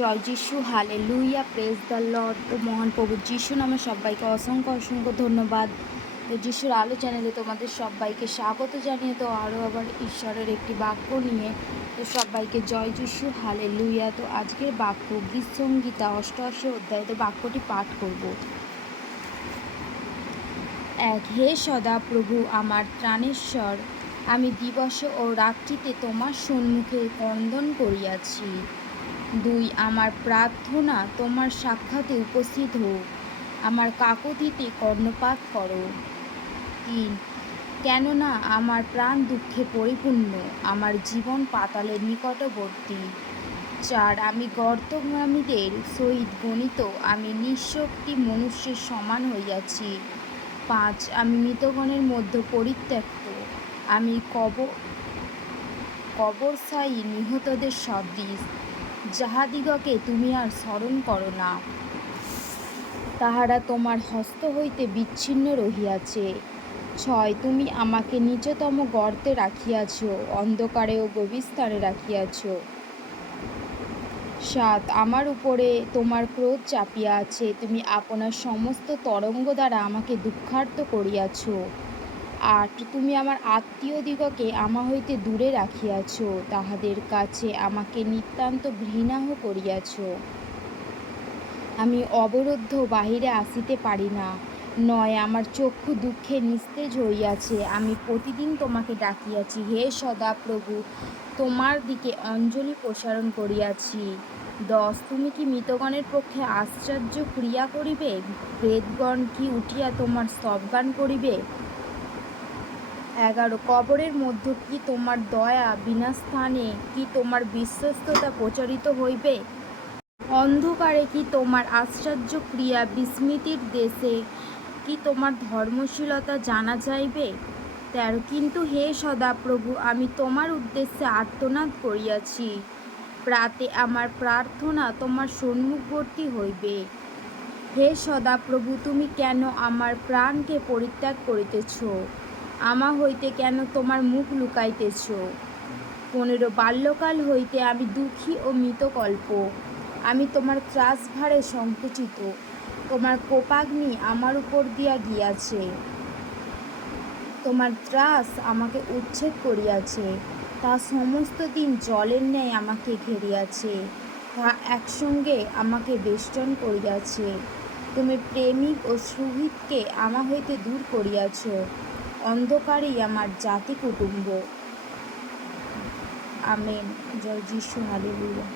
জয় যিশু, hallelujah, praise the Lord. তো মহান প্রভু যিশু নামে সবাইকে অসংখ্য অসংখ্য ধন্যবাদ। তো যিশুর আলো চ্যানেলে তোমাদের সবাইকে স্বাগত জানিয়ে তো আরও আবার ঈশ্বরের একটি বাক্য নিয়ে তো সবাইকে জয় যিশু, হালেলুয়া। তো আজকের বাক্য গীতসংগীতা 88 অধ্যায়, তো বাক্যটি পাঠ করব। হে সদা প্রভু আমার ত্রাণেশ্বর, আমি দিবস ও রাত্রিতে তোমার সম্মুখে ক্রন্দন করিয়াছি। 2, আমার প্রার্থনা তোমার সাক্ষাতে উপস্থিত হোক, আমার কাকুতিতে কর্ণপাত করো। 3, কেননা আমার প্রাণ দুঃখে পরিপূর্ণ, আমার জীবন পাতালের নিকটবর্তী। 4, আমি গর্তগামীদের সহিত গণিত, আমি নিঃশক্তি মনুষ্যের সমান হইয়াছি। 5, আমি মৃতগণের মধ্যে পরিত্যক্ত, আমি কবরস্থায়ী নিহতদের সদৃশ, যাহাদিগকে তুমি আর স্মরণ করো না, তাহারা তোমার হস্ত হইতে বিচ্ছিন্ন রহিয়াছে। 6, তুমি আমাকে নিচতম গর্তে রাখিয়াছ, অন্ধকারে ও গভীর স্থানে রাখিয়াছ। 7, আমার উপরে তোমার ক্রোধ চাপিয়া আছে, তুমি আপনার সমস্ত তরঙ্গ দ্বারা আমাকে দুঃখার্ত করিয়াছ। 8, তুমি আমার আত্মীয়দিগকে আমা হইতে দূরে রাখিয়াছ, তাহাদের কাছে আমাকে নিতান্ত ঘৃণাও করিয়াছ। আমি অবরুদ্ধ বাহিরে আসিতে পারি না। 9, আমার চক্ষু দুঃখে নিস্তেজ হইয়াছে, আমি প্রতিদিন তোমাকে ডাকিয়াছি। হে সদা প্রভু, তোমার দিকে অঞ্জলি প্রসারণ করিয়াছি। 10, তুমি কি মৃতগণের পক্ষে আশ্চর্য ক্রিয়া করিবে? প্রেতগণ কি উঠিয়া তোমার স্তবগান করিবে? 11, কবরের মধ্যে কি তোমার দয়া, বিনাস্থানে কি তোমার বিশ্বস্ততা প্রচারিত হইবে? অন্ধকারে কি তোমার আশ্চর্য ক্রিয়া, বিস্মৃতির দেশে কি তোমার ধর্মশীলতা জানা যাইবে? 13, কিন্তু হে সদাপ্রভু, আমি তোমার উদ্দেশ্যে আর্তনাদ করিয়াছি, প্রাতে আমার প্রার্থনা তোমার সম্মুখবর্তী হইবে। হে সদাপ্রভু, তুমি কেন আমার প্রাণকে পরিত্যাগ করিতেছ? আমা হইতে কেন তোমার মুখ লুকাইতেছ? 15, বাল্যকাল হইতে আমি দুঃখী ও মৃতকল্প, আমি তোমার ত্রাসভারে সংকুচিত, তোমার কোপাগ্নি আমার উপর দিয়া গিয়াছে, তোমার ত্রাস আমাকে উচ্ছেদ করিয়াছে, তা সমস্ত দিন জলের ন্যায় আমাকে ঘেরিয়াছে, তা একসঙ্গে আমাকে বেষ্টন করিয়াছে। তুমি প্রেমিক ও সুহৃদকে আমা হইতে দূর করিয়াছ, অন্ধকারেই আমার জাতি কুটুম্ব। আমেন। জয় যিশু, হালেলুয়া।